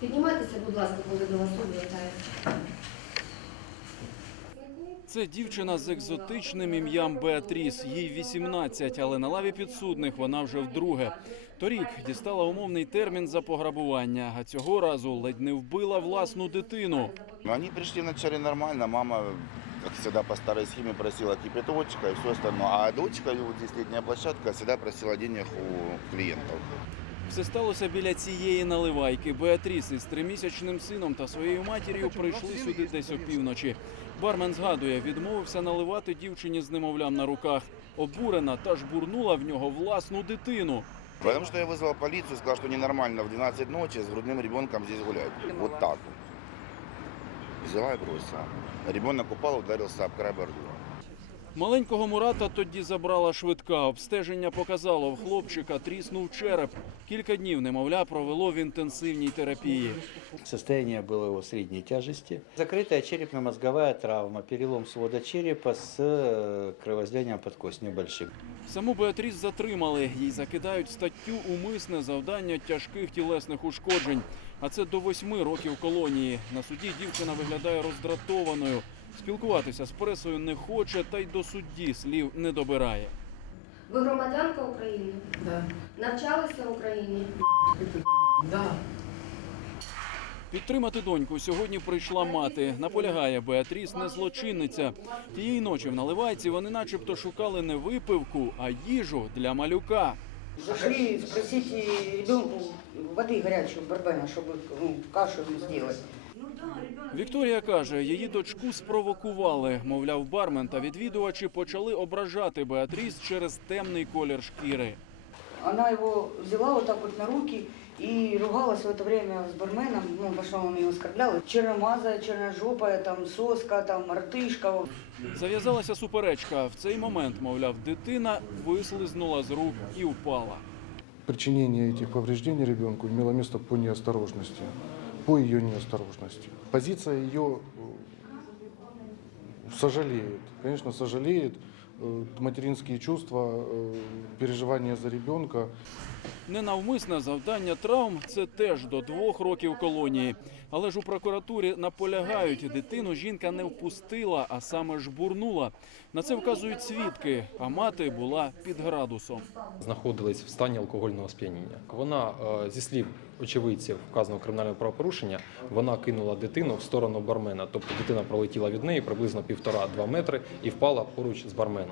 Піднімайтеся, будь ласка, коли до вас звертається. Це дівчина з екзотичним ім'ям Беатріс. Їй 18, але на лаві підсудних вона вже вдруге. Торік дістала умовний термін за пограбування, а цього разу ледь не вбила власну дитину. Ну, Они пришли вначале нормально, мама, как всегда, по старой схеме просила кипяточка и все остальное. А дочка, вот здесь площадка, всегда просила денег у клиентов. Все сталося біля цієї наливайки. Беатріс із тримісячним сином та своєю матір'ю прийшли сюди десь опівночі. Бармен згадує, відмовився наливати дівчині з немовлям на руках. Обурена та жбурнула в нього власну дитину. Потому что я вызвал полицию, сказал, что ненормально в 12 ночи с грудным ребенком здесь гулять. Вот так вот. Взяла и бросила. Ребенок упал, ударился об край бордюра. Маленького Мурата тоді забрала швидка. Обстеження показало, в хлопчика тріснув череп. Кілька днів немовля провело в інтенсивній терапії. Состояние было его средней тяжести. Закрытая черепно-мозговая травма, перелом свода черепа с э, кровоизлиянием под кость небольшим. Саму Беатріс затримали. Їй закидають статтю умисне завдання тяжких тілесних ушкоджень. А це до восьми років колонії. На суді дівчина виглядає роздратованою. Спілкуватися з пресою не хоче, та й до судді слів не добирає. Ви громадянка України? Да. Навчалися в Україні? Да. Підтримати доньку сьогодні прийшла мати. Наполягає, Беатріс не злочинниця. Тієї ночі в наливайці вони начебто шукали не випивку, а їжу для малюка. Зашли спросить ребенку воды горячей в барбена, чтобы ну, кашу ему сделать. Вікторія каже, її дочку спровокували. Мовляв, бармен та відвідувачі почали ображати Беатріс через темний колір шкіри Она его взяла вот так вот на руки и ругалась в это время с барменом, ну, потому что он ее оскорблял. Черномазая, черножопая, там, соска, там, мартышка. Зав'язалася суперечка. В цей момент, мовляв, дитина вислизнула з рук і впала. Причинение этих повреждений ребенку имело место по неосторожности, по ее неосторожности. Позиция ее э, сожалеет, конечно, сожалеет, э, материнские чувства, э, переживания за ребенка. Ненавмисне завдання травм це теж до двох років колонії. Але ж у прокуратурі наполягають, дитину жінка не впустила, а саме жбурнула. На це вказують свідки, а мати була під градусом. знаходились в стані алкогольного сп'яніння. Вона е, зі слів очевидців вказаного кримінального правопорушення, вона кинула дитину в сторону бармена. Тобто дитина пролетіла від неї приблизно півтора-два метри і впала поруч з барменом.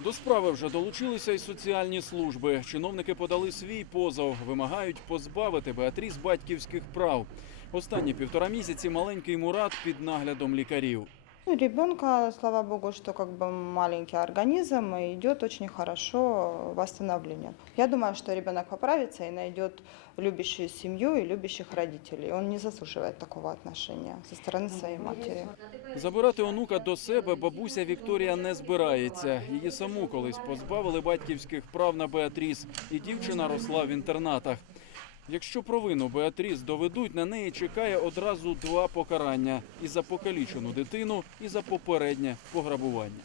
До справи вже долучилися й соціальні служби. Чиновники подали свій позов, вимагають позбавити Беатріс батьківських прав. Останні півтора місяці маленький Мурат під наглядом лікарів. У ребенка, слава богу, что как бы маленький организм и идет очень хорошо восстановление. Я думаю, что ребенок поправится и найдет любящую семью и любящих родителей. Он не заслуживает такого отношения со стороны своей матери. Забирати онука до себе бабуся Вікторія не збирається. Її саму колись позбавили батьківських прав на Беатріс, і дівчина росла в інтернатах. Якщо провину Беатріс доведуть, на неї чекає одразу два покарання: і за покалічену дитину, і за попереднє пограбування.